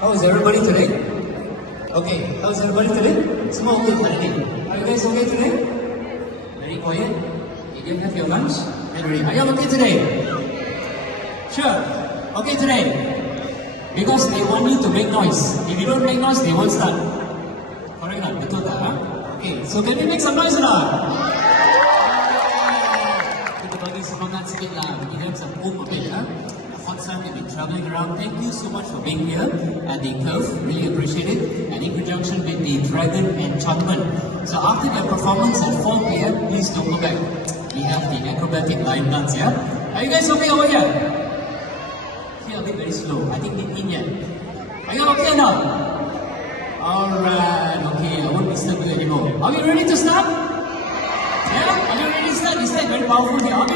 How is everybody today? Okay, how is everybody today? Semua okay hari ni? Are you guys okay today? Very quiet? You didn't have your lunch? Get ready. Are you okay today? Sure. Okay today? Because they want you to make noise. If you don't make noise, they won't start. Correct not? Betul tak? Okay, so can we make some noise or not? Kita bagi semangat sikit lah. We have some hope a bit, huh? Hot sun, we've been traveling around. Thank you so much for being here at the Curve. Really appreciate it. And in conjunction with the Dragon Enchantment. So after their performance at 4 p.m., please don't go back. We have the acrobatic line dance, yeah? Are you guys okay over here? Feel a bit very slow. I think in yet. Are you okay now? Alright, okay. I won't disturb you anymore. Are we ready to start? Yeah? Are you ready to start? This is very powerful here. Are we